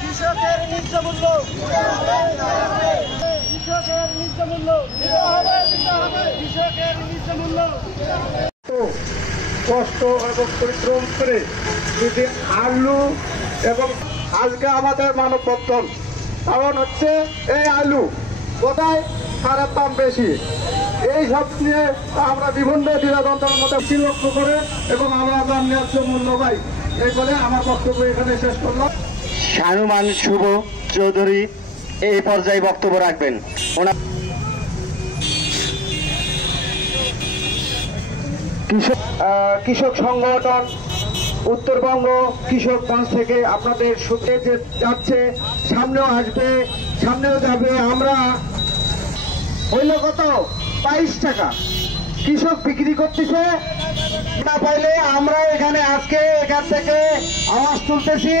কৃষকের ন্যায্য মূল্য, কৃষকের ন্যায্য মূল্য, কৃষকের ন্যায্য মূল্য। কষ্ট এবং পরিশ্রম করে যদি আলু এবং আজকে আমাদের মানববন্ধন কারণ হচ্ছে এই আলু কোথায় সারের দাম বেশি, এই সব নিয়ে আমরা বিভিন্ন দ্বিধাদ্বন্দ্বের মধ্যে লক্ষ্য করে এবং আমরা ন্যায্য মূল্য পাই। এই বলে আমার বক্তব্য এখানে শেষ করলাম। শানুমান শুভ চৌধুরী এই পর্যায়ে বক্তব্য রাখবেন। কৃষক সংগঠন উত্তরবঙ্গ কৃষক মঞ্চ থেকে আপনাদের সুখে যাচ্ছে, সামনেও আসবে, সামনেও যাবে। আমরা হইল কত 22 টাকা কৃষক বিক্রি করতেছে না পাইলে আমরা এখানে আজকে এখান থেকে আওয়াজ তুলতেছি।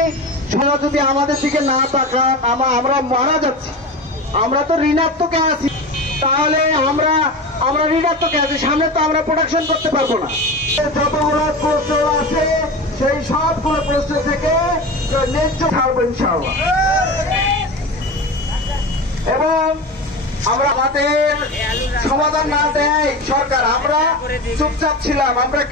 যদি আমাদের দিকে না তাকান আমরা মারা যাচ্ছি, আমরা তো ঋণাত্মকে আছি, তাহলে আমরা ঋণাত্মকে আছি, সামনে তো আমরা প্রোডাকশন করতে পারবো না। যতগুলো প্রশ্ন আছে সেই সবগুলো প্রশ্ন থেকে ন্যায্য ছাড়বো ইনশাআল্লাহ। এবং আমরা আমাদের সমাধান না দেয় সরকার, আমরা চুপচাপ ছিলাম, আমরা